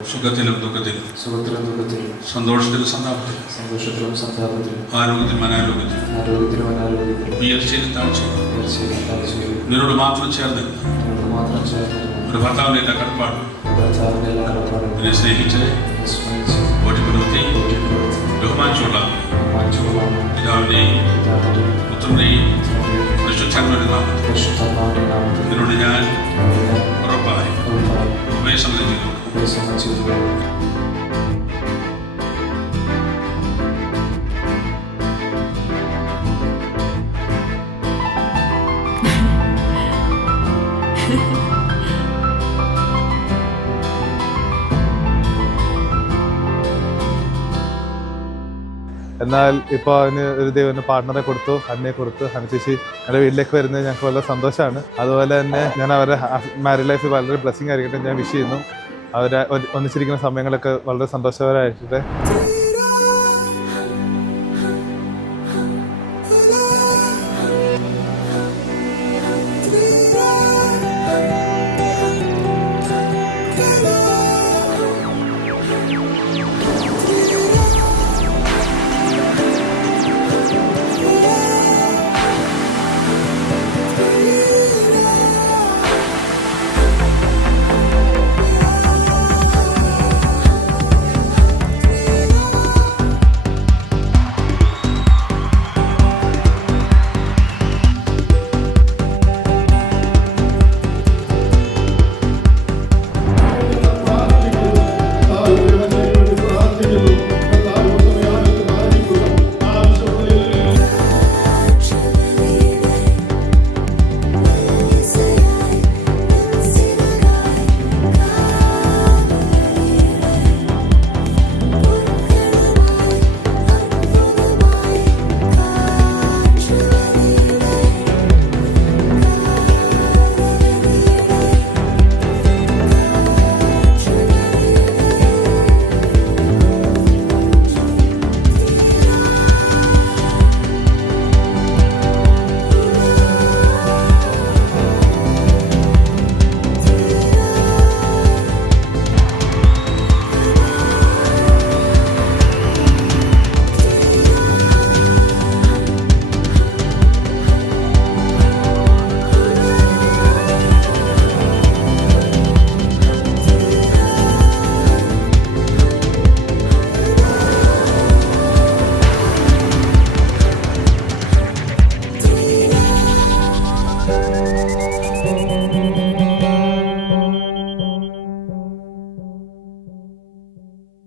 സുഖത്തിലും ദുഃഖത്തിലും സന്തോഷത്തിലും സന്താപത്തിലും ആരോഗ്യത്തിലും അനാരോഗ്യത്തിലും ഉയർച്ചയിലും താഴ്ചയിലും നിന്നോട് മാത്രം ചേർന്ന് ഒരു ഭർത്താവിൻ്റെ എല്ലാ കടപ്പാടും എന്നെ സ്നേഹിച്ച് ബോധ്യപ്പെടുത്തി ബഹുമാനിച്ചുള്ള പിതാവിനെയും പുത്രനെയും പരിശുദ്ധാത്മാവിന്റെ നാമത്തിൽ നിന്നോട് ഞാൻ ഉറപ്പായി ഉപേക്ഷണം എന്നാൽ ഇപ്പോൾ അതിന് ഒരു ദൈവം പാർട്ട്ണറെ കൊടുത്തു, ഹന്നെ കൊടുത്തു. ഹന ചേച്ചി എൻ്റെ വീട്ടിലേക്ക് വരുന്നത് ഞങ്ങൾക്ക് വളരെ സന്തോഷമാണ്. അതുപോലെ തന്നെ ഞാൻ അവരുടെ മാരീഡ് ലൈഫ് വളരെ ബ്ലെസ്സിങ് ആയിരിക്കട്ടെ ഞാൻ വിഷ് ചെയ്യുന്നു. അവരെ ഒന്നിച്ചിരിക്കുന്ന സമയങ്ങളൊക്കെ വളരെ സന്തോഷകരമായിട്ടെ.